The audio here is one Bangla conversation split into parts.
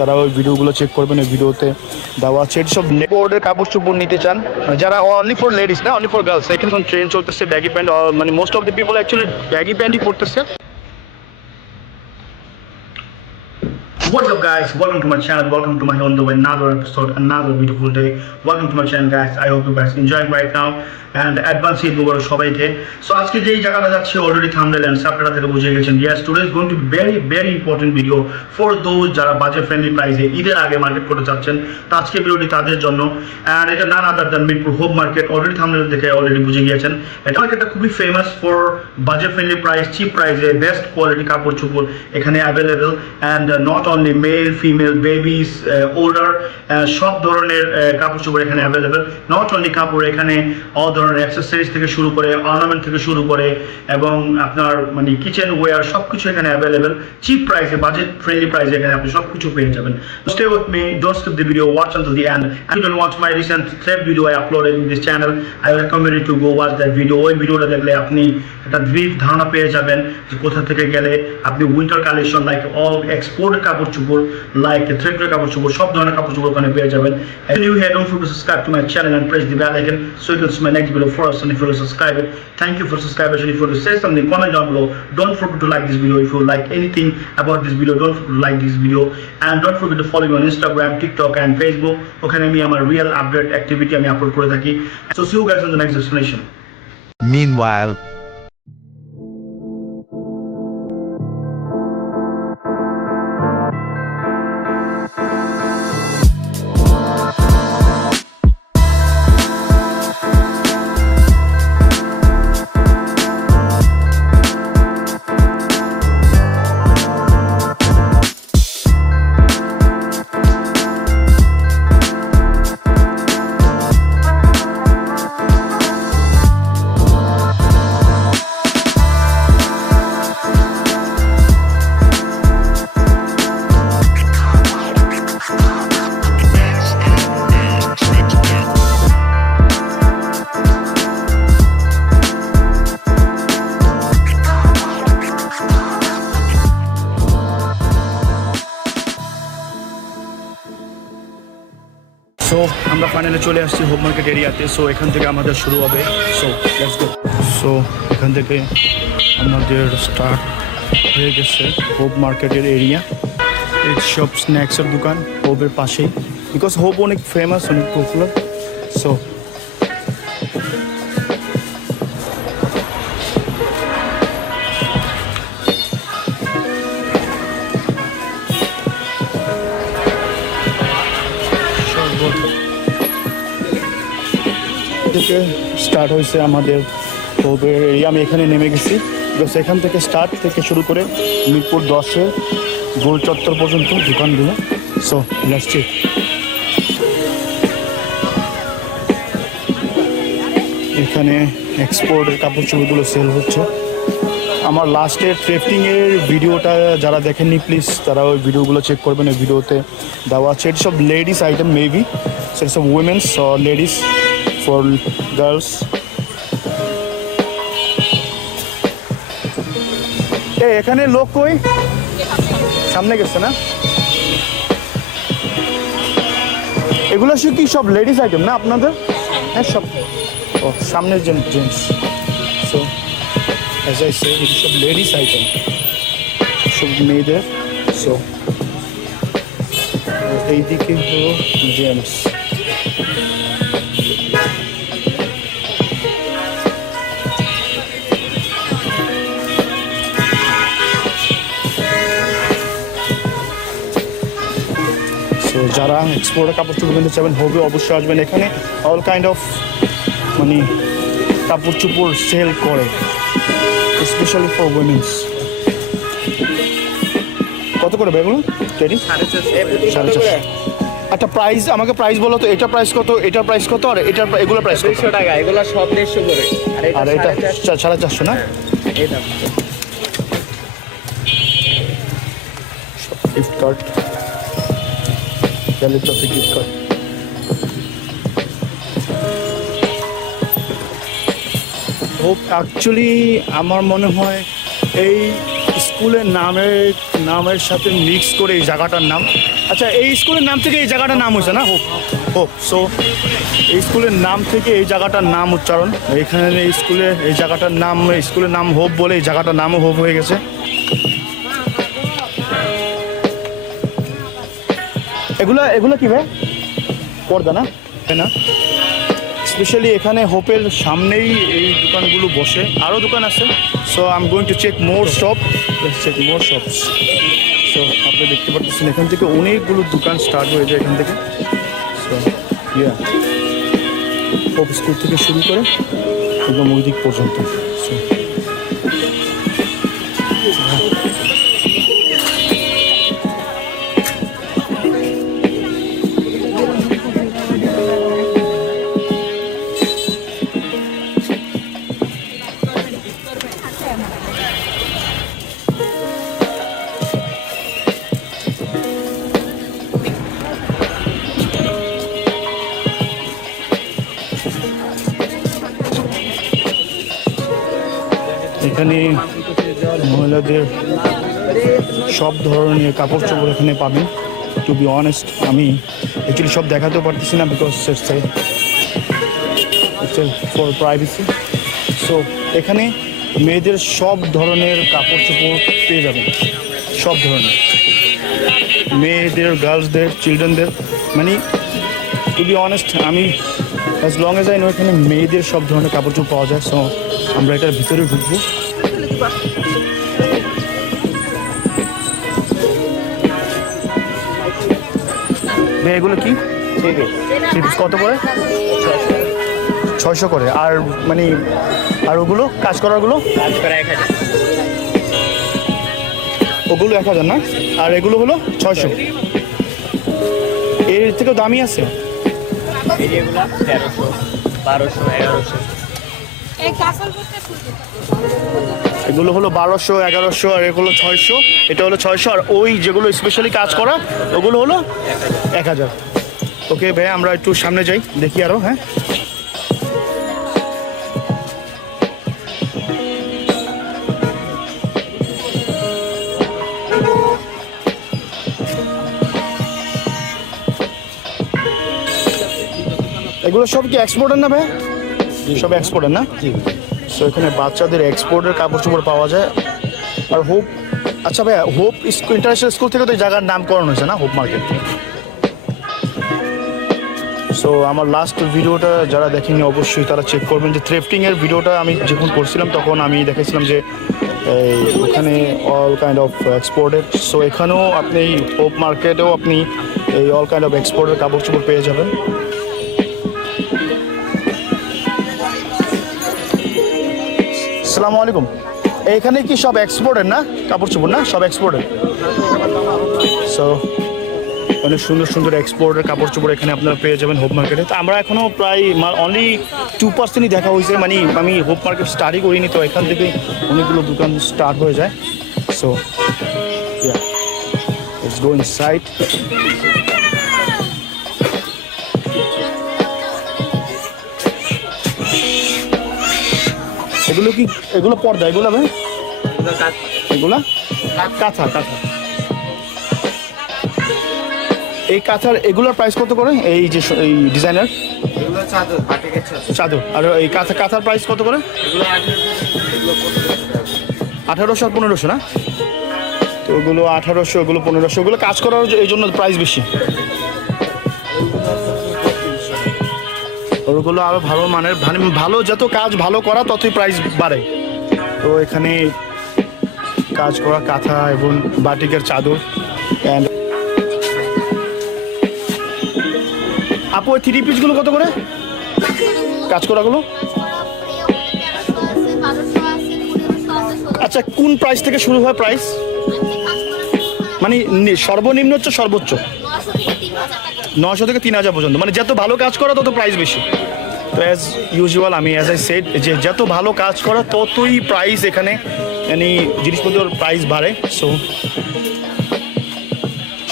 তারা ওই ভিডিওগুলো চেক করবেন। ওই ভিডিওতে দেওয়া আছে সব বোর্ডের কাপড় চোপড় নিতে চান, যারা অনলি ফর লেডিস না, অনলি ফর গার্লস। এখানে ট্রেন চলতেছে ব্যাগি প্যান্ট, মানে most of the people actually baggy প্যান্টই পড়তেছে। What's up guys, welcome to my channel, welcome to my another episode, another beautiful day. Welcome to my channel guys, I hope you guys enjoying right now and advance Eid Mubarak সবাইকে। So আজকে যেই জায়গাটা যাচ্ছে অলরেডি থাম্বনেল এন্ড সাবটাইটেল থেকে বুঝে গেছেন। Yes, today is going to be very important video for those যারা বাজেট ফ্রেন্ডলি প্রাইসে ঈদের আগে মার্কেট করতে চাচ্ছেন। তো আজকে ভিডিওটি তাদের জন্য, এন্ড এটা none other than Mirpur hope market. Already thumbnail দেখে অলরেডি বুঝে গিয়েছেন এটা মার্কেটটা খুবই famous for budget friendly price, cheap প্রাইসে বেস্ট কোয়ালিটি কাপড় চোপড় এখানে available. And not only male female babies older সব ধরনের কাপড় চোপড় এখানে অ্যাভেলেবেল। নট অনলি কাপড়, এখানে অল ধরনের অ্যাক্সেসরিজ থেকে শুরু করে অর্নামেন্ট থেকে শুরু করে এবং আপনার মানে কিচেন ওয়্যার সব কিছু এখানে অ্যাভেলেবেল চিপ প্রাইসে, বাজেট ফ্রেন্ডলি প্রাইসে এখানে আপনি সব কিছু পেয়ে যাবেন। Stay with me, don't skip the video, watch until the end. If you don't watch my recent thread video I uploaded in this channel, I recommend you to go watch that video. ওই ভিডিওটা দেখলে আপনি একটা ব্রিফ ধারণা পেয়ে যাবেন যে কোথা থেকে গেলে আপনি winter collection like all export কাপড় চোপড় লাইক থ্রেডের কাপড় চোপড় সব ধরনের কাপড় চোপড় ওখানে পেয়ে যাবেন। And you here, don't forget to subscribe to my channel and press the bell icon so you can see my next video first. And if you want to subscribe it, thank you for subscribing. And if you want to say something, comment down below. Don't forget to like this video. If you like anything about this video, don't forget to like this video. And don't forget to follow me on Instagram, TikTok and Facebook. ওখানে আমি আমার real update activity আমি আপলোড করে থাকি। So see you guys in the next destination. Meanwhile, so আমরা ফাইনালি চলে আসছি হোপ মার্কেট এরিয়াতে। সো এখান থেকে আমাদের শুরু হবে। So let's go. সো এখান থেকে আমাদের স্টার্ট হয়ে গেছে হোপ মার্কেটের এরিয়া। এই সব স্ন্যাক্সের দোকান হোপের পাশেই, বিকজ হোপ অনেক ফেমাস, অনেক পপুলার। সো থেকে স্টার্ট হয়েছে আমাদের হোপের এরিয়া। আমি এখানে নেমে গেছি, বিকজ এখান থেকে স্টার্ট থেকে শুরু করে মিরপুর 10-এ গোল চত্বর পর্যন্ত দোকানগুলো। So let's check. এখানে এক্সপোর্টের কাপড় চোপড়গুলো সেল হচ্ছে। আমার লাস্টের থ্রেফটিংয়ের ভিডিওটা যারা দেখেননি প্লিজ তারা ওই ভিডিওগুলো চেক করবেন। ওই ভিডিওতে দেওয়া আছে এটা সব লেডিস আইটেম মেবি, সেটা সব women's or ladies for girls. এখানে লোক কই? সামনে গেছে না? এগুলো কি সব লেডিস আইটেম না আপনাদের? হ্যাঁ সব। ও সামনের gents. So as I say এগুলো সব লেডিস আইটেম, সব মেয়েদের। সো এইদিকে হলো জেন্টস। যারা এক্সপোর্টের কাপড় চোপড় কিনতে চাবেন হবে অবশ্যই আসবেন। এখানে অল কাইন্ড অফ মানে কাপড় চোপড় সেল করে, স্পেশালি ফর উইমেন্স। কত করে ব্যাগগুলো? 450। একটা প্রাইস আমাকে প্রাইস বলো তো, এটা প্রাইস কত, এটার প্রাইস কত, আর এটার এগুলো প্রাইস কত? 150 টাকা। এগুলো সব 150 করে। আর এটা 450 না? এই দাম gift card, calligraphy gift card. Hope actually আমার মনে হয় এই স্কুলের নামের সাথে মিক্স করে এই জায়গাটার নাম আচ্ছা, এই স্কুলের নাম থেকে এই জায়গাটার নাম হয়েছে না, হোপ? হোপ। সো এই স্কুলের নাম থেকে এই জায়গাটার নাম উচ্চারণ, এখানে এই জায়গাটার নাম, স্কুলের নাম হোপ বলে এই জায়গাটার নামও হোপ হয়ে গেছে। এগুলো কি ভাই? পর্দা না, তাই না? স্পেশালি এখানে হোপের সামনেই এই দোকানগুলো বসে, আরও দোকান আছে। So I am going to check more shop, check more shops. So আপনি দেখতে পাচ্ছেন এখান থেকে অনেকগুলো দোকান স্টার্ট হয়ে যায় এখান থেকে। সো ইয়া, হোপ স্কুল থেকে শুরু করে একদম ওই দিক পর্যন্ত। সো এখানে মহিলাদের সব ধরনের কাপড় চোপড় এখানে পাবেন। টু বি অনেস্ট, আমি অ্যাকচুয়ালি সব দেখাতেও পারতেছি না, বিকজ ফর প্রাইভেসি। সো এখানে মেয়েদের সব ধরনের কাপড় চোপড় পেয়ে যাবেন, সব ধরনের মেয়েদের, গার্লসদের, চিলড্রেনদের। মানে টু বি অনেস্ট, আমি as long age I know এখানে মেয়েদের সব ধরনের কাপড় চোপড় পাওয়া যায়। সো আমরা এটার ভিতরে ঢুকবো। এগুলো কি কত করে? 600 করে। আর মানে আর ওগুলো কাজ করাগুলো? ওগুলো 1000 না? আর এগুলো হলো 600। এর থেকেও দামি আছে? এগুলো হলো 1200, 1100, আর এগুলো 600। এটা হলো 600, আর ওই যেগুলো স্পেশালি কাজ করা ওগুলো হলো 1000। ওকে ভাই, আমরা একটু সামনে যাই, দেখি আরো। হ্যাঁ, এগুলো সব কি এক্সপোর্টার না ভাই? সব এক্সপোর্টার না? সো এখানে বাচ্চাদের এক্সপোর্টের কাপড় চোপড় পাওয়া যায়। আর হোপ, আচ্ছা ভাইয়া, হোপ ইন্টারন্যাশনাল স্কুল থেকে তো এই জায়গার নামকরণ হয়েছে না, হোপ মার্কেট। সো আমার লাস্ট ভিডিওটা যারা দেখেনি অবশ্যই তারা চেক করবেন, যে থ্রেফটিংয়ের ভিডিওটা আমি যখন করছিলাম তখন আমি দেখেছিলাম যে ওখানে all kind of exported. So এখানেও আপনি হোপ মার্কেটেও আপনি এই অল কাইন্ড অফ এক্সপোর্টের কাপড় চোপড় পেয়ে যাবেন। আসসালামু আলাইকুম। এখানে কি সব এক্সপোর্টের না কাপড় চোপড়? না, সব এক্সপোর্টের। সো অনেক সুন্দর সুন্দর এক্সপোর্টের কাপড় চোপড় এখানে আপনারা পেয়ে যাবেন হোপ মার্কেটে। তো আমরা এখনও প্রায় অনলি 2%ই দেখা হয়েছে, মানে আমি হোপ মার্কেট স্টার্টই করিনি, তো এখান থেকে অনেকগুলো দোকান স্টার্ট হয়ে যায়। So let's go inside. এগুলো কি? এগুলো পর্দা? এগুলো ভাই এগুলা কাঁথা? কাঁথা, এই কাঁথার এগুলোর প্রাইস কত করে? এই যে এই ডিজাইনার চাদর, আর এই কাঁথার প্রাইস কত করে? 1800 আর 1500 না? তো ওগুলো 1800, ওগুলো 1500। ওগুলো কাজ করার এই জন্য প্রাইস বেশি। ওগুলো আরও ভালো মানের, ভালো যত কাজ ভালো করা ততই প্রাইস বাড়ে। তো এখানে কাজ করা কাঁথা এবং বাটিকের চাদর। অ্যান্ড আপু, ওই 3 পিসগুলো কত করে কাজ করাগুলো? আচ্ছা, কোন প্রাইস থেকে শুরু হয় প্রাইস? মানে সর্বনিম্ন হচ্ছে সর্বোচ্চ 900 থেকে 3000 পর্যন্ত। মানে যত ভালো কাজ করা তত প্রাইস বেশি। তো অ্যাজ ইউজুয়াল আমি অ্যাজ আই সেড যে যত ভালো কাজ করা ততই প্রাইস এখানে, মানে জিনিসপত্রের প্রাইস বাড়ে। সো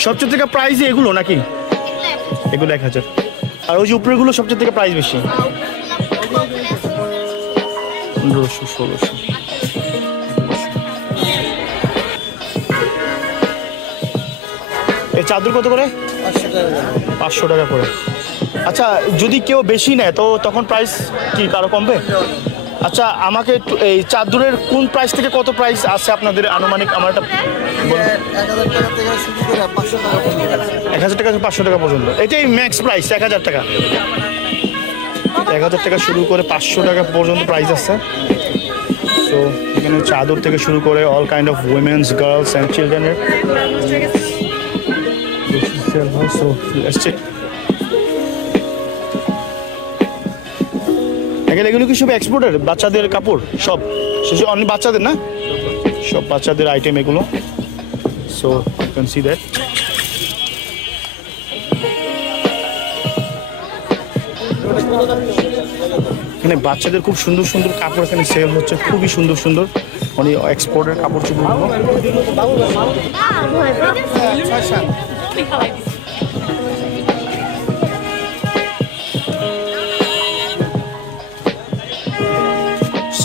সবচেয়ে থেকে প্রাইস এগুলো নাকি? এগুলো 1000। আর ওই যে উপরেগুলো সবচেয়ে থেকে প্রাইস বেশি, 1500, 1600। এই চাদর কত করে? 500 টাকা করে। আচ্ছা, যদি কেউ বেশি নেয় তো তখন প্রাইস কি কারো কমবে? আচ্ছা, আমাকে একটু এই চাদরের কোন প্রাইস থেকে কত প্রাইস আছে আপনাদের আনুমানিক? আমার একটা 1000 টাকা থেকে 500 টাকা পর্যন্ত, এটাই ম্যাক্স প্রাইস? 1000 টাকা, 1000 টাকা শুরু করে 500 টাকা পর্যন্ত প্রাইস আছে। সো এখানে চাদর থেকে শুরু করে all kind of women's, girls and চিলড্রেনের। So let's check. এগুলো কি সব এক্সপোর্টের বাচ্চাদের কাপড়? সব শেষে অনলি বাচ্চাদের না? সব বাচ্চাদের আইটেম এগুলো। So you can see that. এখানে বাচ্চাদের খুব সুন্দর সুন্দর কাপড় এখানে সেল হচ্ছে, খুবই সুন্দর সুন্দর, মানে এক্সপোর্টের কাপড় চোপড়গুলো।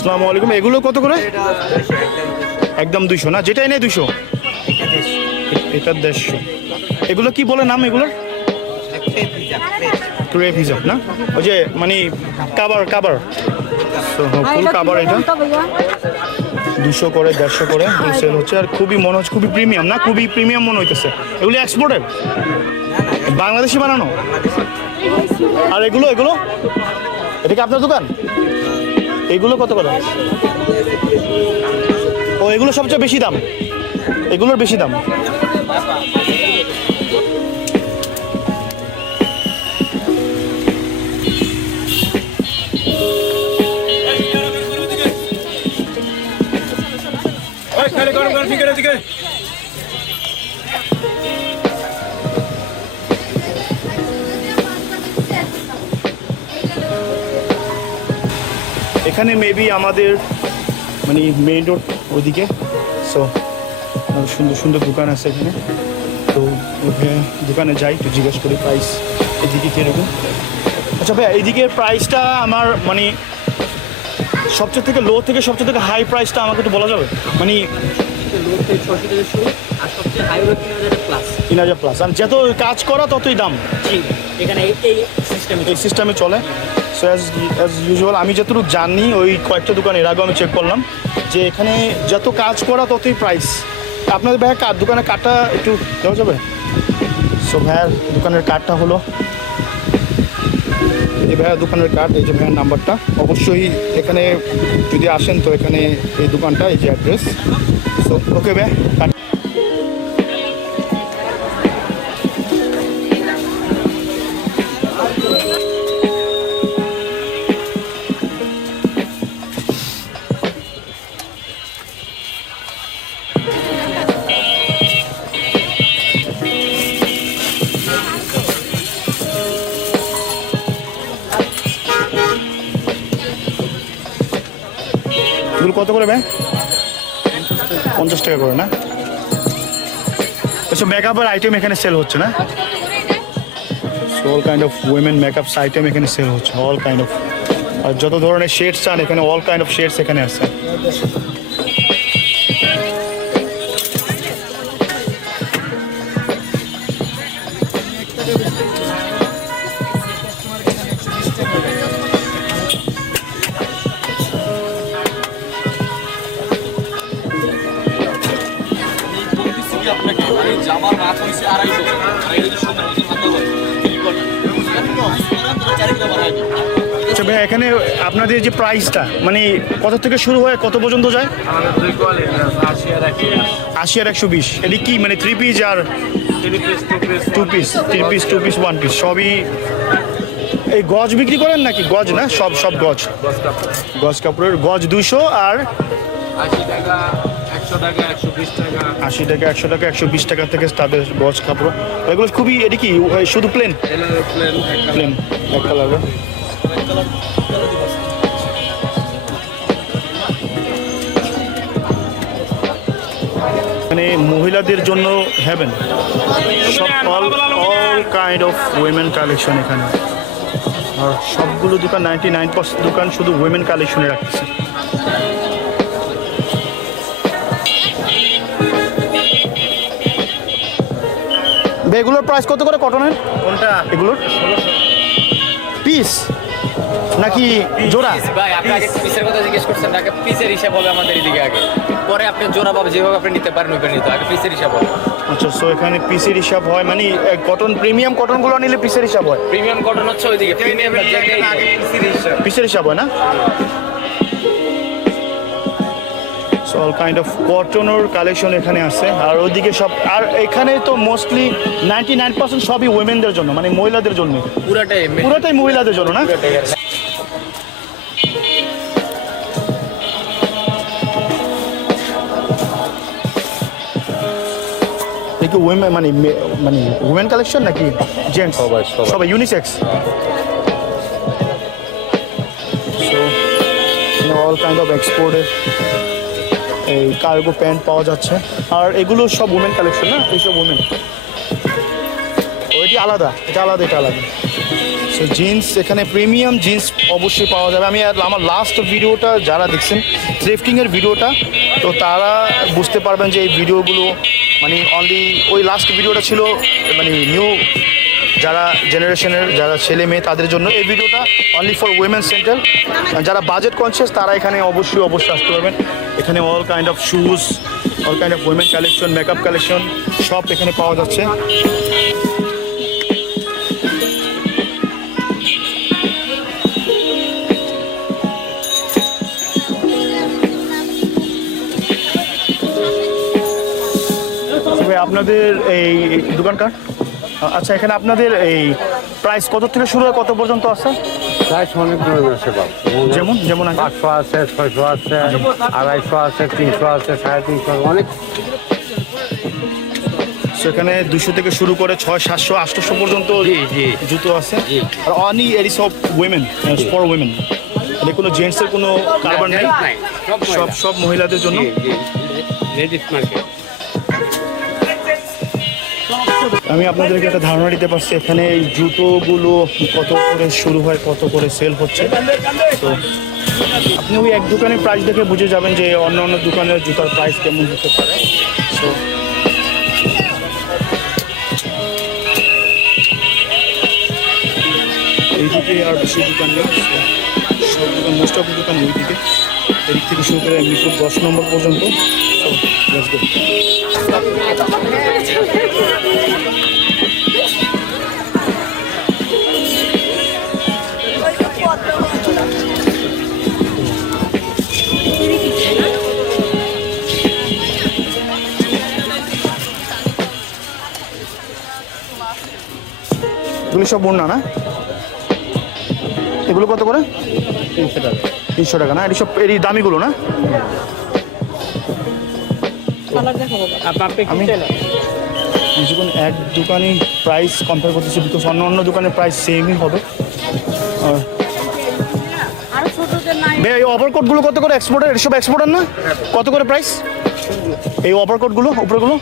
আসসালামু আলাইকুম। এগুলো কত করে? একদম 200 না? যেটাই নেই 200? এটা 150। এগুলো কি বলে নাম এগুলোর? ক্রেপ হিজাব না? ওই যে মানে কাবার ফুল কাবার। এটা 200 করে 150 করে সেল হচ্ছে। আর খুবই মনে হচ্ছে খুবই প্রিমিয়াম না? খুবই প্রিমিয়াম মনে হইতেছে। এগুলো এক্সপোর্টের, বাংলাদেশি বানানো? আর এগুলো এটা কি আপনার দোকান? এগুলো কত করে? ও, এগুলো সবচেয়ে বেশি দাম, এগুলোর বেশি দাম। এখানে মেবি আমাদের মানে মেইন রোড ওইদিকে। সো সুন্দর সুন্দর দোকান আছে এখানে। তো দোকানে যাই, একটু জিজ্ঞেস করি প্রাইস এদিকে কীরকম। আচ্ছা ভাইয়া, এইদিকের প্রাইসটা আমার মানে সবচেয়ে থেকে লো থেকে সবচেয়ে থেকে হাই প্রাইসটা আমাকে একটু বলা যাবে? মানে 3000 প্লাস। আর যত কাজ করা ততই দাম এখানে এই সিস্টেমে চলে। সো অ্যাজ ইউজুয়াল আমি যতটুকু জানি, ওই কয়েকটা দোকান এর আগেও আমি চেক করলাম যে এখানে যত কাজ করা ততই প্রাইস। আপনাদের ভাইয়া দোকানের কার্ডটা একটু দেওয়া যাবে? সো ভাইয়ার দোকানের কার্ডটা হলো এই ভাইয়ার দোকানের কার্ড, এই যে ভাইয়ার নাম্বারটা। অবশ্যই এখানে যদি আসেন তো এখানে এই দোকানটা, এই যে অ্যাড্রেস। সো ওকে ভাইয়া, কত করে ভাই? 50 টাকা করে না? আচ্ছা, মেকআপের আইটেম এখানে সেল হচ্ছে না? All kind of women makeups item এখানে সেল হচ্ছে, অল কাইন্ড অফ। আর যত ধরনের শেডস চান এখানে অল কাইন্ড অফ শেডস এখানে আছে। জামার মাছ হয়েছে 250 আচ্ছা ভাই, এখানে আপনাদের যে প্রাইসটা মানে কত থেকে শুরু হয় কত পর্যন্ত যায়? আমাদের দুই কোয়ালিটি 80 আর 80 আর 120। এটি কি মানে 3 পিস আর 2 পিস? 3 পিস 2 পিস 1 পিস সবই এই গজ বিক্রি করেন নাকি? গজ না, সব গজ। গজ কাপড়ের গজ 200 আর 80 টাকা 100 টাকা 120 টাকা 80 টাকা 100 টাকা 120 টাকা থেকে তাদের গজ কাপড়। এগুলো খুবই, এটি কি শুধু প্লেন? প্লেন এক কালার। মানে মহিলাদের জন্য হ্যাভেন, সব all kind of women collection এখানে। আর সবগুলো দোকান 99% দোকান শুধু উইমেন কালেকশনে রাখতেছে। ভাই এগুলোর প্রাইস কত করে কটনের কোনটা এগুলোর পিস নাকি জোড়া? ভাই আপনি আগে পিসের কথা জিজ্ঞেস করছেন, আগে পিসের হিসাব হবে আমাদের এদিকে আগে, পরে আপনি জোড়া পাবে যেভাবে আপনি নিতে পারেন ওইভাবে নিতে, আগে পিসের হিসাব হবে। আচ্ছা, সো এখানে পিসের হিসাব হয়, মানে কটন প্রিমিয়াম কটনগুলো নিলে পিসের হিসাব হয়, প্রিমিয়াম কটন হচ্ছে ওইদিকে, প্রিমিয়াম পিসের হিসাব হয় না? সো অল কাইন্ড অফ কটনের কালেকশন এখানে আছে, আর ওইদিকে সব, আর এখানে তো মোস্টলি 99% সবই উইমেনদের জন্য, মানে মহিলাদের জন্য, পুরোটাই মহিলাদের জন্য না? কি উইমেন মানে উইমেন কালেকশন নাকি জেন্টস? সবাই unisex. So all kind of exported এই কার্গো প্যান্ট পাওয়া যাচ্ছে, আর এগুলো সব উইমেন কালেকশন না? এইসব উইমেন, ওইটি আলাদা, এটা আলাদা, এটা আলাদা। সো জিন্স, এখানে প্রিমিয়াম জিন্স অবশ্যই পাওয়া যাবে। আমি আর আমার লাস্ট ভিডিওটা যারা দেখছেন থ্রিফটিংয়ের ভিডিওটা, তো তারা বুঝতে পারবেন যে এই ভিডিওগুলো মানে অনলি ওই লাস্ট ভিডিওটা ছিল মানে নিউ যারা জেনারেশনের যারা ছেলে মেয়ে তাদের জন্য, এই ভিডিওটা অনলি ফর উইমেন সেন্টার। যারা বাজেট কনসিয়াস তারা এখানে অবশ্যই আসতে পারবেন। এখানে all kind of shoes, all kind of women collection, makeup collection সব এখানে পাওয়া যাচ্ছে। আপনাদের এই দোকানকার, আচ্ছা এখানে আপনাদের এই প্রাইস কত থেকে শুরু হয় কত পর্যন্ত আছে? প্রাইস অনেক ধরনের আছে বাবু, যেমন যেমন 500 আছে, 600 আছে, 250 আছে, 300 আছে, 350, অনেক। সেখানে 200 থেকে শুরু করে 600, 700, 800 পর্যন্ত জুতো আছে। আর only areas of women, for women, মানে কোনো জেন্টসের কোনো কারবার নেই, সব মহিলাদের জন্য। Ladies market. আমি আপনাদেরকে একটা ধারণা দিতে পারছি এখানে এই জুতোগুলো কত করে শুরু হয়, কত করে সেল হচ্ছে। তো আপনি ওই এক দোকানের প্রাইস দেখে বুঝে যাবেন যে অন্য অন্য দোকানের জুতার প্রাইস কেমন হতে পারে। সো এইদিকে আর বেশি দোকান নেই, সব দোকান মোস্ট অফ দোকান ওইদিকে, এদিক থেকে শুরু করে মিরপুর 10 নম্বর পর্যন্ত। So let's go. এগুলো সব বন্যা না? এগুলো কত করে? 300 টাকা। 300 টাকা না? এটি সব এরই দামিগুলো না? আমি যখন এক দোকানে প্রাইস কম্পেয়ার করতেছি, বিকজ অন্য অন্য দোকানের প্রাইস সেমই হবে। এই ওভারকোটগুলো কত করে এক্সপোর্টার? এসব এক্সপোর্টার না? কত করে প্রাইস এই ওভারকোটগুলো উপরেগুলো?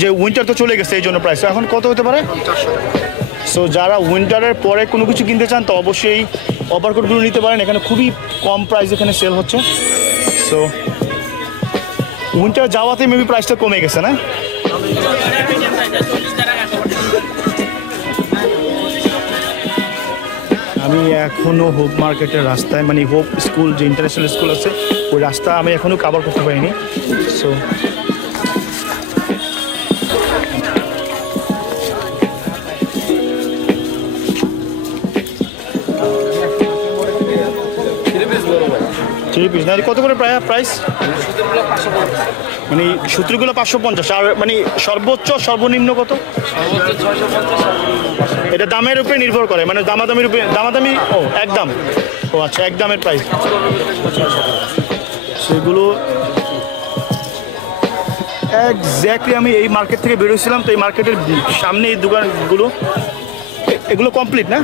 যে উইন্টার তো চলে গেছে এই জন্য প্রাইস এখন কত হতে পারে? সো যারা উইন্টারের পরে কোনো কিছু কিনতে চান তো অবশ্যই ওভারকোটগুলো নিতে পারেন, এখানে খুবই কম প্রাইস এখানে সেল হচ্ছে। সো উইন্টার যাওয়াতে মেবি প্রাইসটা কমে গেছে না? আমি এখনও হোপ মার্কেটের রাস্তায়, মানে হোপ স্কুল যে ইন্টারন্যাশনাল স্কুল আছে ওই রাস্তা আমি এখনও কভার করতে পারিনি। সো থ্রি পিস না? কত করে প্রাইস? মানে সূত্রগুলো 550, আর মানে সর্বোচ্চ সর্বনিম্ন কত? এটা দামের উপরে নির্ভর করে, মানে দামাদামির উপরে, দামাদামি একদম। ও আচ্ছা, একদমের প্রাইস সেগুলো এক্স্যাক্টলি। আমি এই মার্কেট থেকে বেরোছিলাম, তো এই মার্কেটের সামনে এই দোকানগুলো, এগুলো কমপ্লিট না?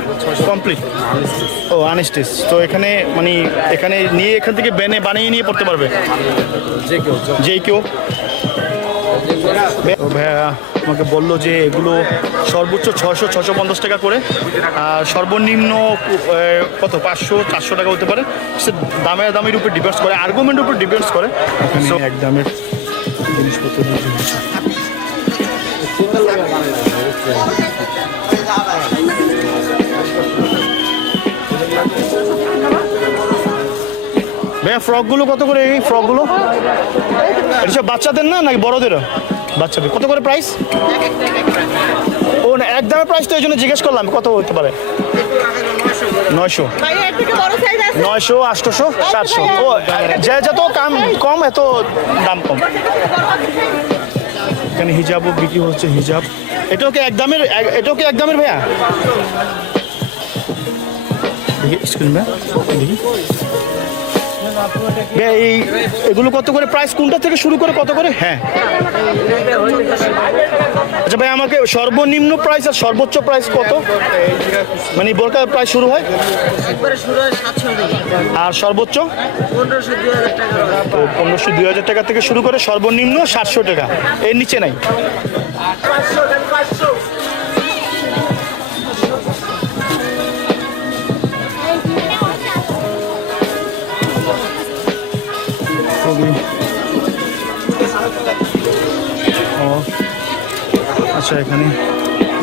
কমপ্লিট, ও আনস্টিচ। তো এখানে মানে এখানে নিয়ে এখান থেকে বানিয়ে নিয়ে পড়তে পারবে যে কেউ। ভাইয়া আমাকে বললো যে এগুলো সর্বোচ্চ 600-650 টাকা করে, আর সর্বনিম্ন কত 500-400 টাকা হতে পারে। সে দামের উপর ডিপেন্ডস করে, আর্গুমেন্টের উপর ডিপেন্ডস করে। এক দামের জিনিসপত্র ভাইয়া ফ্রকগুলো কত করে? এই ফ্রকগুলো এটা সব বাচ্চাদের না নাকি বড়দেরও? বাচ্চাদের কত করে প্রাইস? ও না, এক দামের প্রাইস তো এই জন্য জিজ্ঞেস করলাম কত হতে পারে। 900, 900, 800, 700। ও যে যত কম এত দাম কম। এখানে হিজাবও বিক্রি হচ্ছে, হিজাব। এটাও কি এক দামের? এটাও কি এক দামের ভাইয়া? দেখি স্ক্রিন দেখি এই এগুলো কত করে প্রাইস? কোনটা থেকে শুরু করে কত করে? হ্যাঁ আচ্ছা ভাই, আমাকে সর্বনিম্ন প্রাইস আর সর্বোচ্চ প্রাইস কত? মানে বোরকার প্রাইস শুরু হয় আর সর্বোচ্চ 1500-2000 টাকা থেকে শুরু করে সর্বনিম্ন 700 টাকা, এর নিচে নাই। আচ্ছা, এখানে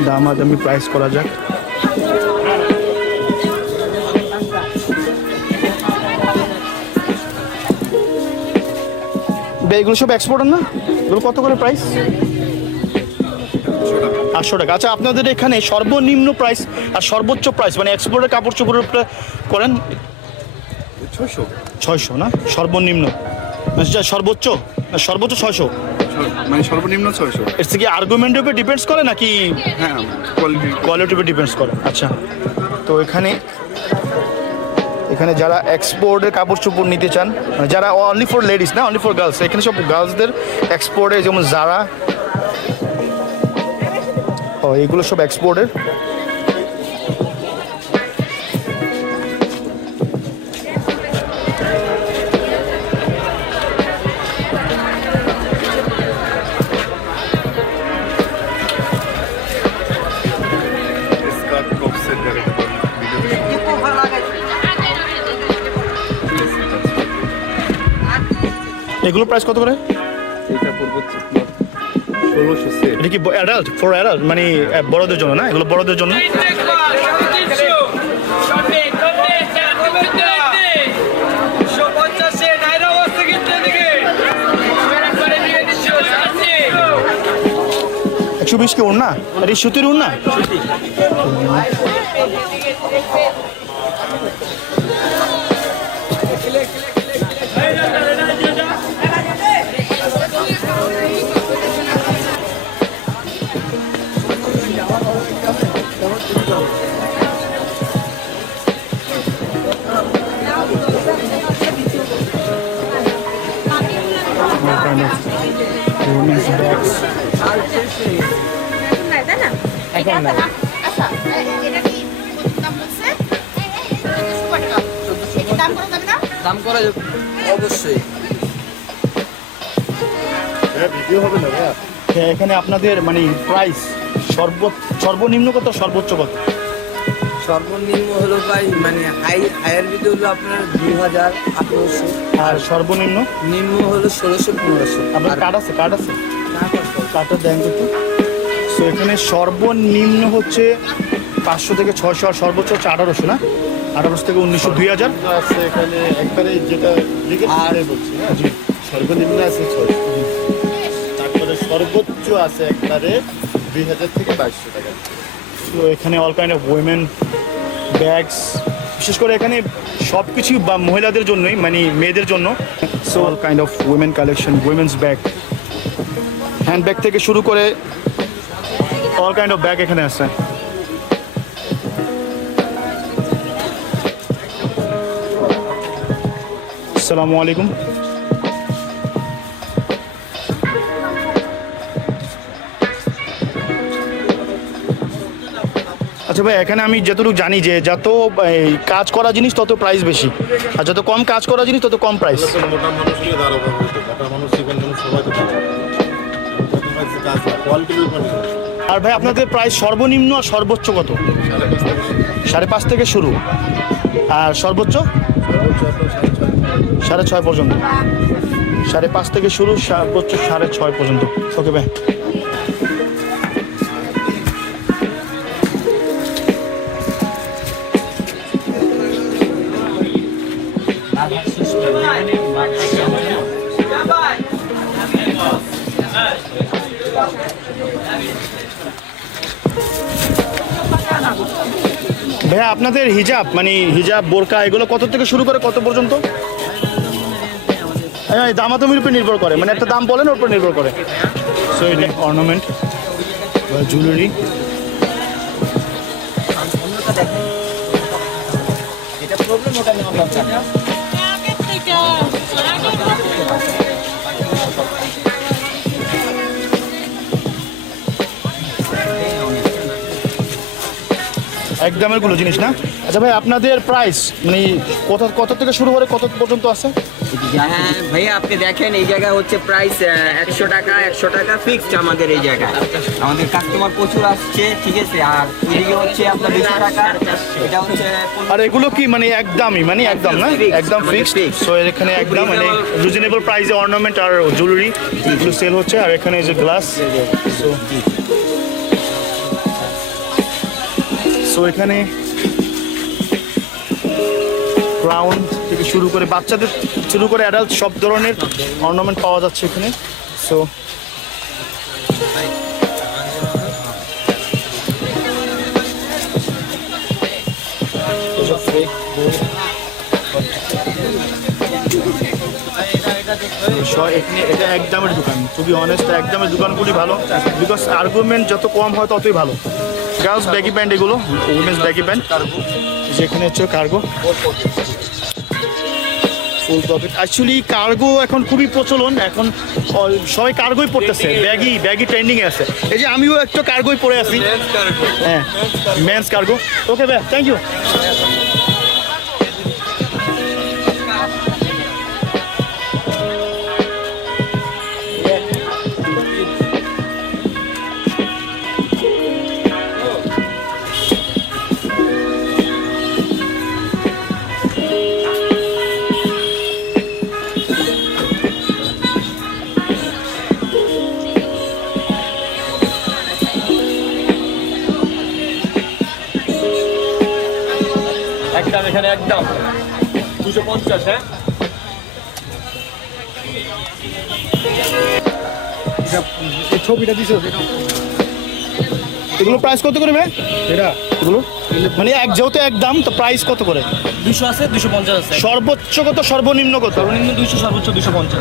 দামাদামি প্রাইস করা যাক। এগুলো সব এক্সপোর্টার না? এগুলো কত করে প্রাইস? 800 টাকা। আচ্ছা, আপনাদের এখানে সর্বনিম্ন প্রাইস আর সর্বোচ্চ প্রাইস মানে এক্সপোর্টের কাপড় চোপড়ের উপরে করেন 600 না? সর্বনিম্ন সর্বোচ্চ? সর্বোচ্চ 600, মানে সর্বনিম্ন 600। এর থেকে আর্গুমেন্টের উপর ডিপেন্ডস করে নাকি হ্যাঁ, কোয়ালিটির উপর ডিপেন্ডস করে? আচ্ছা, তো এখানে যারা এক্সপোর্টের কাপড় চোপড় নিতে চান, মানে যারা অনলি ফর লেডিস না, অনলি ফর গার্লস, এখানে সব গার্লসদের এক্সপোর্টে, যেমন জারা, ও এগুলো সব এক্সপোর্টের। এগুলো প্রাইস কত করে? এটা পড়বে 1600 সেট। এটা কি অ্যাডাল্ট? ফর অ্যাডাল্ট মানে বড়দের জন্য না? এগুলো বড়দের জন্য। একশো 20 কি ওড়না? আর এই সুতির ওড়না? এখন না আচ্ছা এটা কি দাম বলছে? এটা দাম করা যাবে না? দাম করা যাবে অবশ্যই। এখানে আপনাদের মানে প্রাইস সর্বনিম্ন কত, সর্বোচ্চ কত? সর্বনিম্ন হলো ভাই মানে হায়ার ভিডিও হলো আপনার 2000-1800, আর সর্বনিম্ন নিম্ন হলো 1600-1500। আপনার কার্ড আছে? কার্ডটা দেন তো। সো এখানে সর্বনিম্ন হচ্ছে 500 থেকে 600 আর সর্বোচ্চ হচ্ছে 1800 না? 1800 থেকে 1900, 2000 আছে এখানে একবারে যেটা লিখে বলছি। হ্যাঁ, জি, সর্বনিম্ন আছে 600, তারপরে সর্বোচ্চ আছে একবারে 2000 থেকে 2200 টাকা। তো এখানে all kind of women bags, বিশেষ করে এখানে সব কিছু বা মহিলাদের জন্যই, মানে মেয়েদের জন্য। So all kind of women collection, women's bag, hand bag থেকে শুরু করে অল কাইন্ড অফ ব্যাগ এখানে আছে। আসসালামু আলাইকুম। আচ্ছা ভাই, এখানে আমি যতটুকু জানি যে যত কাজ করা জিনিস তত প্রাইস বেশি, আর যত কম কাজ করা জিনিস তত কম প্রাইস। মোটা মানুষ হলে তার অভাব হতো, মোটা মানুষ জীবন সবাই তো কোয়ালিটির উপর। আর ভাই আপনাদের প্রাইস সর্বনিম্ন আর সর্বোচ্চ কত? 5.5 থেকে শুরু, আর সর্বোচ্চ 6.5 পর্যন্ত। 5.5 থেকে শুরু, সর্বোচ্চ 6.5 পর্যন্ত। ওকে ভাই। ভাইয়া আপনাদের হিজাব মানে হিজাব বোরকা এগুলো কত থেকে শুরু করে কত পর্যন্ত? হ্যাঁ দামাদামির উপর নির্ভর করে, মানে একটা দাম বলেন ওর উপর নির্ভর করে। সো এটা অর্নামেন্ট বা জুয়েলারি। এটা প্রবলেম ওটা নেওয়ার দরকার না। এক দামের গুলো জিনিস না। আচ্ছা ভাই আপনাদের প্রাইস মানে কত কত থেকে শুরু করে কত পর্যন্ত আছে? হ্যাঁ ভাইয়া আপনি দেখেন এই জায়গায় হচ্ছে প্রাইস 100 টাকা ফিক্সড আমাদের এই জায়গায়। আমাদের কাস্টমার প্রচুর আসছে, ঠিক আছে। আর এদিকে হচ্ছে আপনার 200 টাকা, এটা হচ্ছে আর এগুলো কি মানে একদমই মানে একদম না একদম ফিক্সড? সো এখানে একদম মানে রিজনেবল প্রাইসে অর্নামেন্ট আর জুয়েলারি এগুলো সেল হচ্ছে। আর এখানে যে গ্লাস, সো এখানে ক্রাউন থেকে শুরু করে বাচ্চাদের শুরু করে অ্যাডাল্ট সব ধরনের অর্নামেন্ট পাওয়া যাচ্ছে এখানে। সো এখানে এটা একদমের দোকান, টু বি অনেস্ট একদমের দোকানগুলি ভালো, বিকজ আর্গুমেন্ট যত কম হয় ততই ভালো। গার্লস ব্যাগি প্যান্ট এগুলো, উইমেন্স ব্যাগি প্যান্ট, যেখানে হচ্ছে কার্গো ফুল পকেট। অ্যাকচুয়ালি কার্গো এখন খুবই প্রচলন, এখন সবাই কার্গোই পড়তেছে, ব্যাগি ব্যাগি ট্রেন্ডিংয়ে আছে। এই যে আমিও একটা কার্গোই পরে আছি, হ্যাঁ মেন্স কার্গো। ওকে ভাই থ্যাংক ইউ। একদম এখানে একদম 250। হ্যাঁ ছবিটা দিছো এগুলো প্রাইস কত করে ভাই? এটা এগুলো মানে এক যেহেতু এক দাম তো প্রাইস কত করে? 200 আছে, 250 আছে। সর্বোচ্চ কত সর্বনিম্ন কত? সর্বনিম্ন 200, সর্বোচ্চ 250।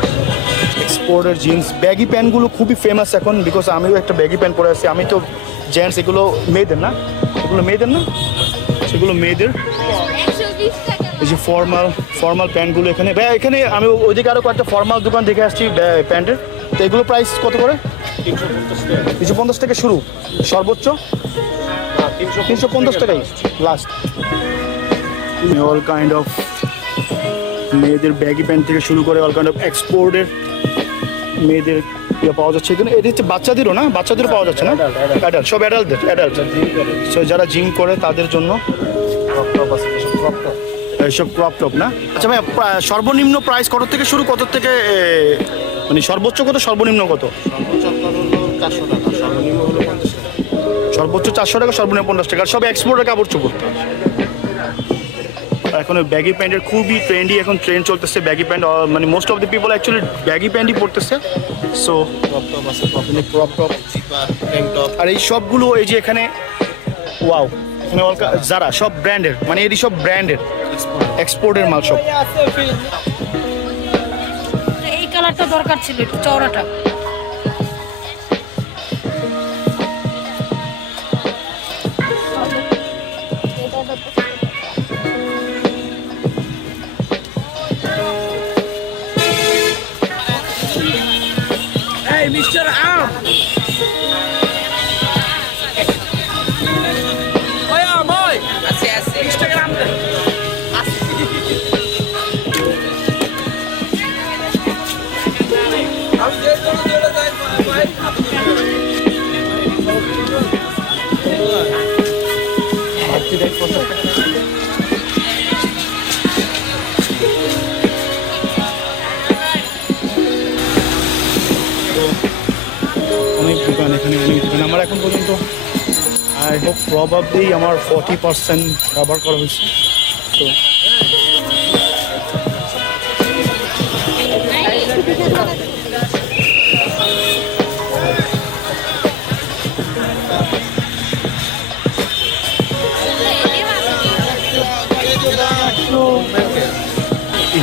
এক্সপোর্টের জিন্স ব্যাগি প্যান্টগুলো খুবই ফেমাস এখন, বিকজ আমিও একটা ব্যাগি প্যান্ট পরে আছি। আমি তো জেন্টস, এগুলো মেয়েদের না, এগুলো মেয়েদের না, সেগুলো মেয়েদের। 120 টাকা। এই যে ফর্মাল প্যান্টগুলো এখানে ভাই, এখানে আমি ওইদিকে আরও কয়েকটা ফর্মাল দোকান দেখে আসছি প্যান্টের। তো এগুলো প্রাইস কত করে? 350 থেকে শুরু, সর্বোচ্চ 350 টাকাই লাস্ট। অল কাইন্ড অফ মেয়েদের ব্যাগি প্যান্ট থেকে শুরু করে অল কাইন্ড অফ এক্সপোর্টের মেয়েদের ইয়ে পাওয়া যাচ্ছে এখানে। এটা হচ্ছে বাচ্চাদেরও না, বাচ্চাদেরও পাওয়া যাচ্ছে না, অ্যাডাল্ট, সব অ্যাডাল্ট। সো যারা জিম করে তাদের জন্য এইসব ক্রপ টপ না। আচ্ছা ভাই সর্বনিম্ন প্রাইস কত থেকে শুরু, কত থেকে মানে সর্বোচ্চ কত, সর্বনিম্ন কত? 400 টাকা, সর্বনিম্ন হলো 50 টাকা। সর্বোচ্চ 400 টাকা, সর্বনিম্ন 50 টাকা। আর সব এক্সপোর্টের কাপড় চোপড়। এখন ব্যাগি প্যান্টের খুবই ট্রেন্ডি, এখন ট্রেন্ড চলতেছে ব্যাগি প্যান্ট, মানে most of the people actually baggy প্যান্টই পড়তেছে। সো ক্রপ টপ আর এই সবগুলো এই যে এখানে ওয়াও, এখানে যারা সব ব্র্যান্ডের, মানে এটি সব ব্র্যান্ডের এক্সপোর্টের মাল সব। এই কালারটা দরকার ছিল, একটু চওড়াটা। এই মিস্টার আম, ওই আম ওই আছে 20 টাকা আম দেন। আমি যে কোনো দিলে যাই ভাই। অনেক দোকান এখানে, অনেক দোকান। আমার এখন পর্যন্ত আই হোপ প্রবাবলি আমার 40% কভার করা হয়েছে। তো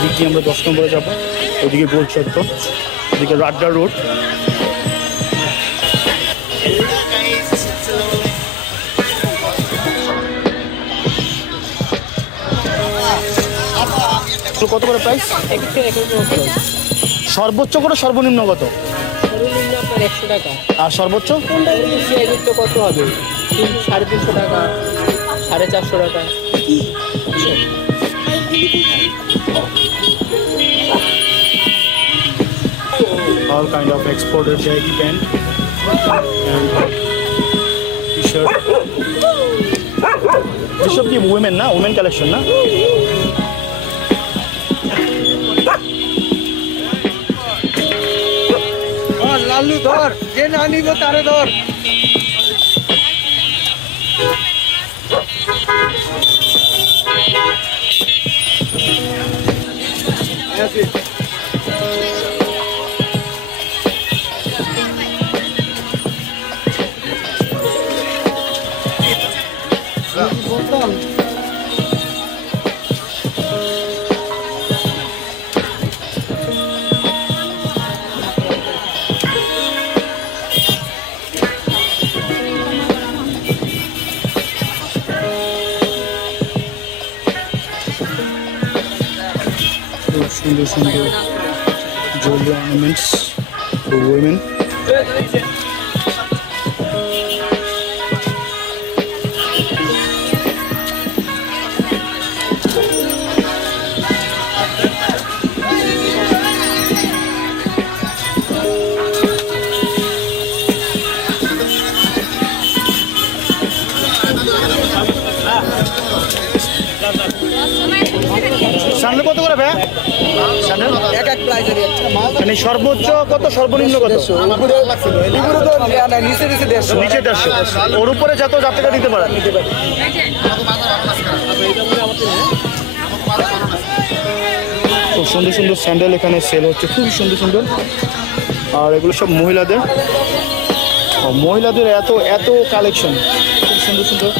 এদিক দিয়ে আমরা 10 নম্বরে যাবো, ওদিকে গোল চত্বর, ওদিকে রাড্ডা রোড। তো কত করে প্রাইস? সর্বোচ্চ কত, সর্বনিম্ন কত? সর্বনিম্ন আপনার 100 টাকা। আর সর্বোচ্চ? তো কত হবে? 350 টাকা, 450 টাকা। All kind of exported baggy pant and t-shirt. এসব কি women না, women collection না? লালু ধর, যে না নিব তারে ধর। খুব সুন্দর সুন্দর jewellery ornaments for women. Sandal কত করে ভাই? স্যান্ডেল এক এক প্রাইজের মানে সর্বোচ্চ কত, সর্বনিম্ন কত? নিচে নিচে 150। নিচে 150, ওর উপরে যত টাকা দিতে পারে। খুব সুন্দর সুন্দর স্যান্ডেল এখানে সেল হচ্ছে, খুবই সুন্দর সুন্দর। আর এগুলো সব মহিলাদের, মহিলাদের এত এত কালেকশন, খুব সুন্দর সুন্দর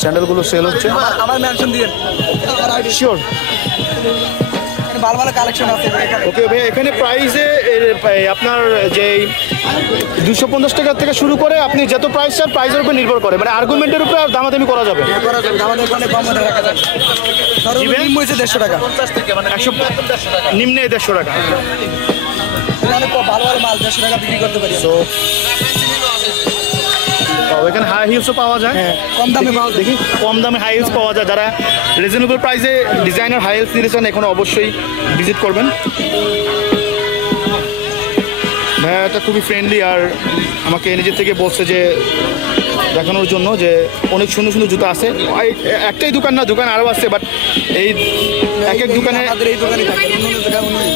স্যান্ডেলগুলো সেল হচ্ছে। আমার মেনশন দিয়ে শিওর, ভালো ভালো কালেকশন আছে এখানে। ওকে ভাই, এখানে প্রাইসে আপনার যে 250 টাকা থেকে শুরু করে আপনি যত প্রাইস চান প্রাইসের উপর নির্ভর করে, মানে আর্গুমেন্টের উপরে দামাদামি করা যাবে। করা যাবে, আমাদের ওখানে কম দামে রাখা যাবে। সর্বনিম্ন হয়েছে 150 টাকা, 100 নিম্নে 150 টাকা। এখানে ভালো ভালো মাল 150 টাকা বিক্রি করতে পারি। তো এখানে হাই হিলসও পাওয়া যায়, কম দামে পাওয়া যায়। দেখি কম দামে হাই হিলস পাওয়া যায়। যারা রিজনেবল প্রাইসে ডিজাইনার হাই হিলস নিতে চান এখন অবশ্যই ভিজিট করবেন। ভাইয়াটা খুবই ফ্রেন্ডলি, আর আমাকে নিজের থেকে বলছে যে দেখানোর জন্য যে অনেক সুন্দর সুন্দর জুতো আছে। একটাই দোকান না, দোকান আরও আছে, বাট এই এক এক দোকানে আমাদের এই দোকানে থাকে, অন্য দোকানে অন্য নেই।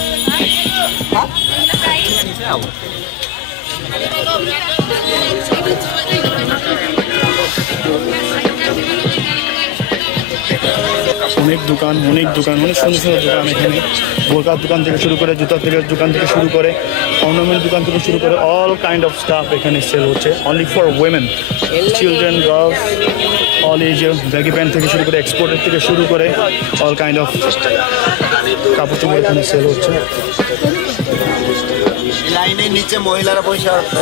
অনেক দোকান, অনেক দোকান, অনেক সুন্দর সুন্দর দোকান এখানে। বোরকার দোকান থেকে শুরু করে, জুতার থেকে দোকান থেকে শুরু করে, অর্নামেন্ট দোকান থেকে শুরু করে, অল কাইন্ড অফ স্টাফ এখানে সেল হচ্ছে। Only for women, children, girls, all age, baggy pant থেকে শুরু করে, এক্সপোর্টের থেকে শুরু করে অল কাইন্ড অফ কাপড় চোপড় এখানে সেল হচ্ছে। লাইনের নিচে মহিলারা বসে আছে।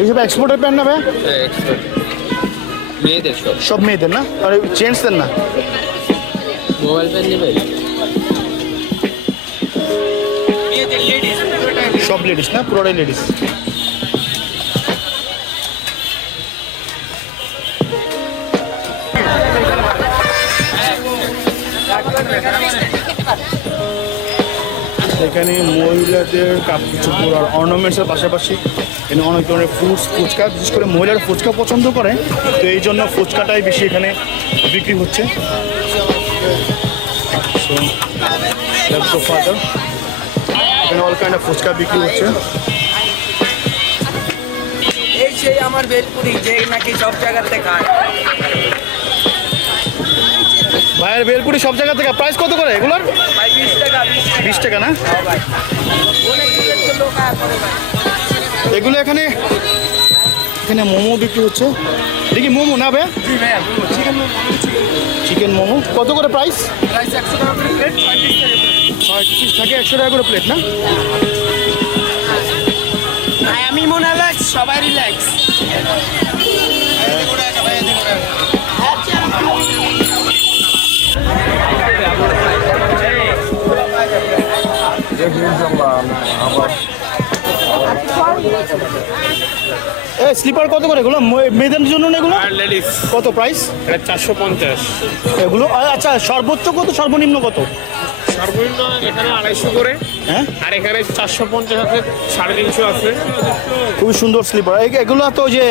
এইসব এক্সপোর্টের প্যান্ট না ভাই? মেয়েদের সব সব মেয়েদের না, আর জেন্টসদের না? মোবাইল প্যান নেবে, সব লেডিস না, পুরোটাই লেডিস। এখানে মহিলাদের কাপড় চোপড় আর অর্নামেন্টসের পাশাপাশি এখানে অনেক ধরনের ফ্রুটস, ফুচকা, বিশেষ করে মহিলারা ফুচকা পছন্দ করে, তো এই জন্য ফুচকাটাই বেশি এখানে বিক্রি হচ্ছে। So let's go further. এখানে অল কাইন্ড অফ ফুচকা বিক্রি হচ্ছে। আমার বেলপুরি যে নাকি সব জায়গাতে খায়। ভাইয়ের ভেলপুরি সব জায়গা থেকে প্রাইস কত করে এগুলোর? ভাই 20 টাকা 20 টাকা না? ভাই অনেক দূরের তো লোক আয় করে ভাই। এগুলো এখানে এখানে মোমো বিক্রি হচ্ছে। দেখি মোমো না ভাই? জি ভাইয়া চিকেন মোমো চিকেন মোমো কত করে প্রাইস? প্রাইস 100 টাকা করে প্লেট 5 পিস থাকে থাকে। 100 টাকা করে প্লেট না? ভাই আমি মনে রিল্যাক্স সবাই রিল্যাক্স। স্লিপার কত করে এগুলো? মেয়েদের জন্য না এগুলো? আর লেডিস কত প্রাইস এটা 450। এগুলো? আচ্ছা সর্বোচ্চ কত সর্বনিম্ন কত? সর্বনিম্ন এখানে 250 করে, হ্যাঁ আর এখানে 450 আছে, 350 আছে। খুবই সুন্দর স্লিপার। এগুলো তো যে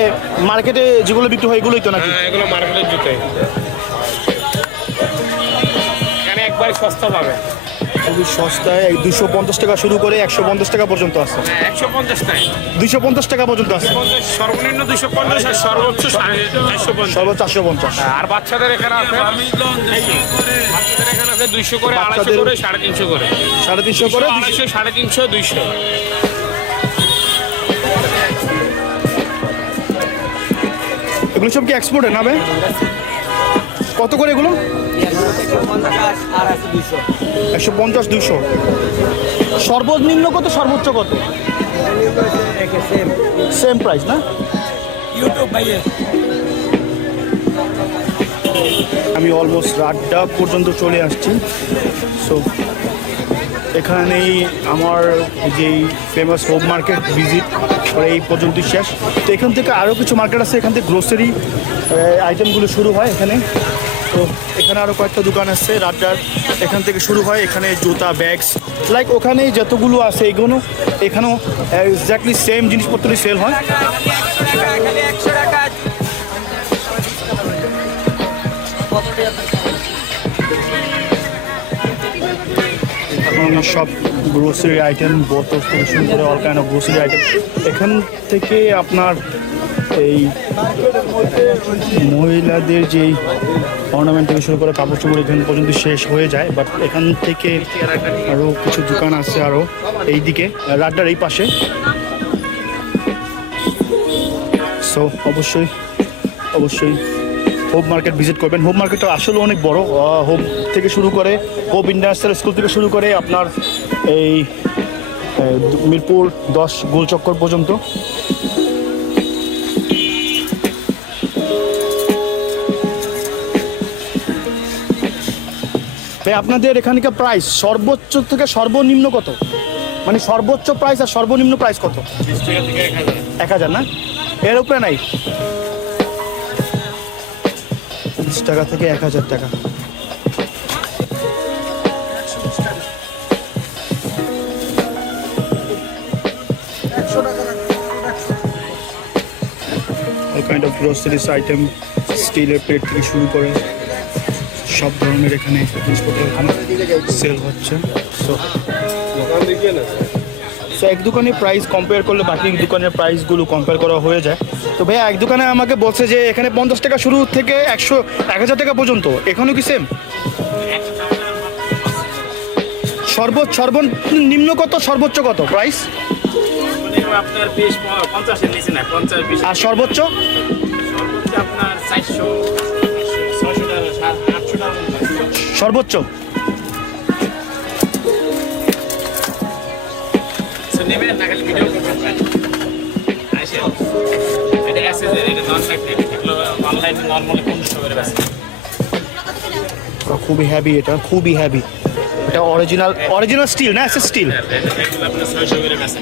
মার্কেটে যেগুলো বিক্রি হয় এগুলোই তো নাকি? হ্যাঁ, এগুলো মার্কেটের জুতোই। এখানে একবার সস্তা পাবে। খুবই সস্তায় 250 টাকা শুরু করে 150 টাকা পর্যন্ত আছে। হ্যাঁ, 150 টাকা 250 টাকা পর্যন্ত আছে। সর্বনিম্ন 250 আর সর্বোচ্চ 450। সর্বোচ্চ 450। আর বাচ্চাদের এখানে আছে, বাচ্চাদের এখানে আছে 200 করে, 250 বাচ্চাদের- করে, 350 করে, 350 করে 250, 350, 200। এগুলো সব কি এক্সপোর্টে না ভাই? কত করে এগুলো? 150 200। সর্বনিম্ন কত সর্বোচ্চ কত? সেম প্রাইস না? আমি অলমোস্ট রাড্ডা পর্যন্ত চলে আসছি। সো এখানেই আমার যেই ফেমাস হোম মার্কেট ভিজিট এই পর্যন্তই শেষ। তো এখান থেকে আরও কিছু মার্কেট আছে, এখান থেকে গ্রোসারি আইটেমগুলো শুরু হয় এখানে। তো এখানে আরও কয়েকটা দোকান আছে রাড্ডার, এখান থেকে শুরু হয়। এখানে জুতা ব্যাগস লাইক ওখানে যতগুলো আছে এগুলো এখানেও এক্স্যাক্টলি সেম জিনিসপত্রই সেল হয়। এখানে 100 টাকা। সব গ্রোসারি আইটেম, বোতল থেকে শুরু করে all kind of grocery item. এখান থেকে আপনার এই মহিলাদের যেই অর্নামেন্ট থেকে শুরু করে কাপড় চোপড় এখান পর্যন্ত শেষ হয়ে যায়। বাট এখান থেকে আরও কিছু দোকান আছে আরও এই দিকে রাড্ডার এই পাশে। সো অবশ্যই হোপ মার্কেট ভিজিট করবেন। হোপ মার্কেটটা আসলে অনেক বড়। হোপ থেকে শুরু করে হোপ ইন্ডাস্ট্রিয়াল স্কুল থেকে শুরু করে আপনার এই মিরপুর 10 গোলচক্কর পর্যন্ত। ভাই আপনাদের এখানকার প্রাইস সর্বোচ্চ থেকে সর্বনিম্ন কত? মানে সর্বোচ্চ প্রাইস আর সর্বনিম্ন প্রাইস কত? 20 টাকা থেকে 1000। 1000 না? এর উপরে নাই? 20 টাকা থেকে 1000 টাকা। all kind of groceries item, স্টিলের প্লেট থেকে শুরু করে সব ধরনের এখানে জিনিসপত্র এখানে সেল হচ্ছে। সো এক দোকানে প্রাইস কম্পেয়ার করলে বাকি দোকানের প্রাইসগুলো কম্পেয়ার করা হয়ে যায়। তো ভাইয়া এক দোকানে আমাকে বলছে যে এখানে 50 টাকা শুরু থেকে 1000 টাকা পর্যন্ত, এখানেও কি সেম? সর্বনিম্ন কত সর্বোচ্চ কত প্রাইস? আপনার 50 এর নিচে না, 50 20 আর সর্বোচ্চ? সর্বোচ্চ আপনার 400, 600 টাকা, 800 টাকা। সর্বোচ্চ নেবেন না, খালি ভিডিও করবেন। আসেন, এটা এসএস এর, এটা নন ফ্যাক্টরি, এগুলো অনলাইনে নরমালি 1500 করে বেচে। খুবই হেভি, এটা খুবই হেভি। এটা অরিজিনাল স্টিল না? SS still. এগুলো আপনার 600 করে বেচে।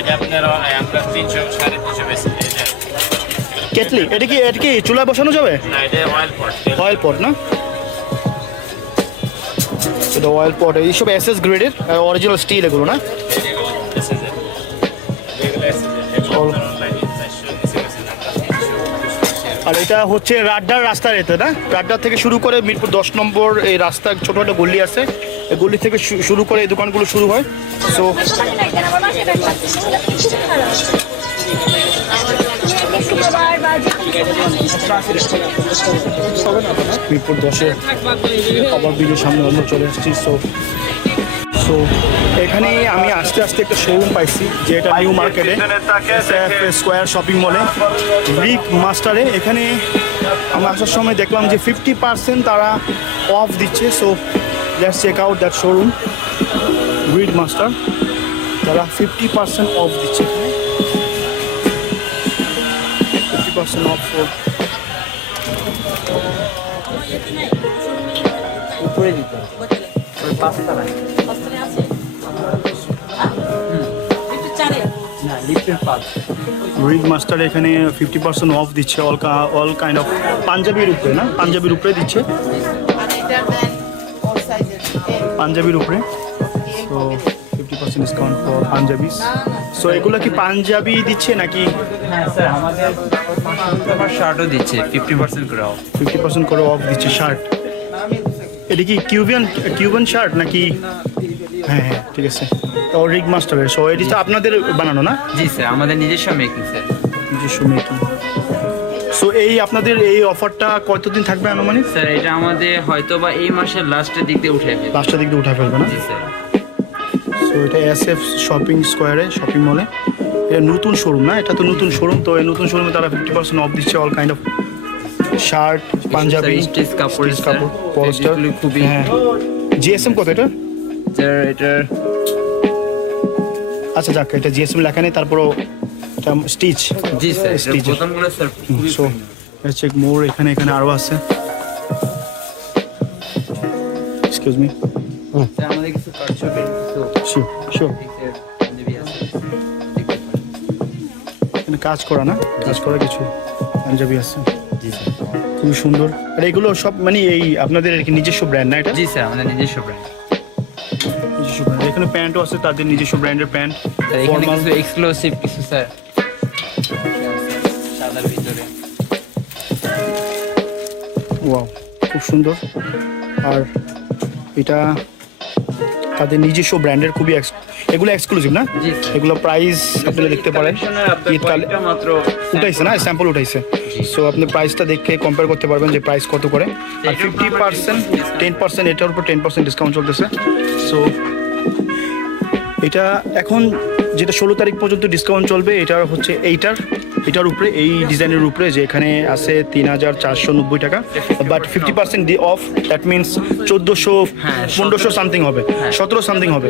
এটা আপনার আমরা 300, 350 বেচি। কেটলি এটা কি চুলায় বসানো যাবে? না, এটা অয়েল পট। অয়েল পট না? এটা অয়েল পট। এইসব এসএস গ্রেডের অরিজিনাল স্টিল এগুলো না? আর এটা হচ্ছে রাড্ডার রাস্তার এতে না? রাড্ডার থেকে শুরু করে মিরপুর 10 নম্বর এই রাস্তা, ছোটো একটা গলি আছে, এই গলি থেকে শুরু করে এই দোকানগুলো শুরু হয়। সো মিরপুর 10-এ আবার ব্রিজের সামনে আমরা চলে এসেছি। সো এখানে আমি আস্তে আস্তে একটা শোরুম পাইছি, যে এটা নিউ মার্কেটে স্কোয়ার শপিং মলে রিক মাস্টারে। এখানে আমরা আসার সময় দেখলাম যে 50% তারা অফ দিচ্ছে। So let's check out that showroom Rick Master. তারা 50% অফ দিচ্ছে, 50% অফ। উপরে দিতে ওই 5 টাকা না লিফটের 5 রিক মাস্টার এখানে 50% অফ দিচ্ছে অল কাইন্ড অফ পাঞ্জাবির উপরে, না পাঞ্জাবির উপরে দিচ্ছে, পাঞ্জাবির উপরে। So 50% discount for পাঞ্জাবিস। সো এগুলো কি পাঞ্জাবি দিচ্ছে নাকি? হ্যাঁ স্যার, আমাদের আমার শার্টও দিচ্ছে 50% করে অফ। 50% করে অফ দিচ্ছে শার্ট। এটা কি কিউবান শার্ট নাকি? হ্যাঁ হ্যাঁ ঠিক আছে। ও রিক মাস্টারের। সো এটি তো আপনাদের বানানো, না? জি স্যার, আমাদের নিজস্ব মেকিং স্যার। নিজস্ব মেকিং। সো এই আপনাদের এই অফারটা কতদিন থাকবে আনুমানিক? স্যার এটা আমাদের হয়তো বা এই মাসের লাস্টের দিক দিয়ে উঠে ফেলবে। লাস্টের দিক দিয়ে উঠা ফেলবে, না? জি স্যার। সো এটা SF শপিং স্কোয়ারে শপিং মলে। এটা নতুন শোরুম, না? এটা তো নতুন শোরুম। তো এই নতুন শোরুমে তারা 50% অফ দিচ্ছে all kind of shirt, panjabi, stitch কাপড়, কাপড়, পলিস্টার। খুবই হ্যাঁ। GSM কত এটা? স্যার এটার আচ্ছা যাক, এটা GSM লেখা নেই, তারপরও এটা স্টিচ। জি স্যার, স্টিচ। বোতামগুলো স্যার খুবই সো চেক মোর, এখানে আরও আছে। Excuse me. স্যার আমাদের কিছু কাট ছবি তো শিওর শিওর। পাঞ্জাবি আছে। এখানে কাজ করা, না? কাজ করা কিছু পাঞ্জাবি আছে, জি স্যার। খুবই সুন্দর। আর এগুলো সব মানে এই আপনাদের আর কি নিজস্ব ব্র্যান্ড, না? এটা জি স্যার, আমাদের নিজস্ব ব্র্যান্ড। নিজস্ব ব্র্যান্ড। এখানে প্যান্টও আছে, তাদের নিজস্ব ব্র্যান্ডের প্যান্ট। স্যার এখানে কিছু এক্সক্লুসিভ কিছু স্যার সাদার ভিতরে। ওয়াও, খুব সুন্দর। আর এটা তাদের নিজস্ব ব্র্যান্ডের, খুবই এগুলো এক্সক্লুসিভ, না? জি স্যার। এগুলো প্রাইস আপনারা দেখতে পারেন। ঈদকালে মাত্র উঠাইছে, না? স্যাম্পল উঠাইছে। সো আপনি প্রাইসটা দেখে কম্পেয়ার করতে পারবেন যে প্রাইস কত করে। আর 50% 10% এটার উপর 10% ডিসকাউন্ট চলতেছে। সো এটা এখন যেটা 16 তারিখ পর্যন্ত ডিসকাউন্ট চলবে, এটা হচ্ছে এটার উপরে, এই ডিজাইনের উপরে, যে এখানে আছে 3490 টাকা। But 50% of, that means 1500 something হবে, 17 সামথিং হবে।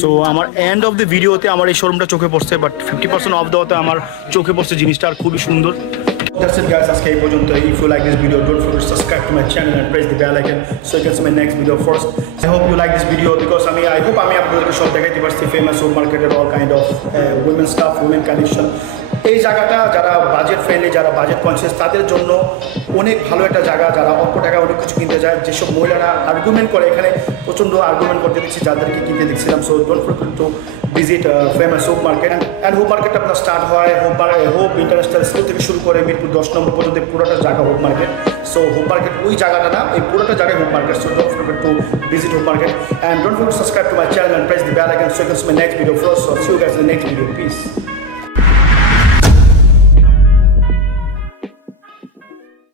সো আমার এন্ড অফ দ্য ভিডিওতে আমার এই শোরুমটা চোখে পড়ছে, বাট 50% অফ দেওয়াতে আমার চোখে পড়ছে জিনিসটা, আর খুবই সুন্দর। That's it guys, আজকে এই পর্যন্ত। If you like this video, don't forget to subscribe to my channel and press the bell icon so you can see my next video first. I hope you like this video because I hope আমি আপনাদেরকে সব দেখাইতে পারছি ফেমাস সুপার মার্কেটের all kind of women stuff, women collection। এই জায়গাটা যারা বাজেট ফ্রেন্ডলি, যারা বাজেট কনসিয়াস, তাদের জন্য অনেক ভালো একটা জায়গা। যারা অল্প টাকা অনেক কিছু কিনতে যায়, যেসব মহিলারা আর্গুমেন্ট করে, এখানে প্রচণ্ড আর্গুমেন্ট করতে দেখছি যাদেরকে কিনতে দেখছিলাম। So don't forget to visit famous hope market. And hope market আপনার স্টার্ট হয় হোপ ইন্টারন্যাশনাল স্কুল থেকে শুরু করে মিরপুর 10 নম্বর পর্যন্ত পুরোটা জায়গা hope market. So hope market ওই জায়গাটা না, এই পুরোটা জায়গায় hope market. So don't forget to visit hope market and don't forget to subscribe to my channel and press the bell icon so you can see my next video first. So see you guys in the next video. Peace.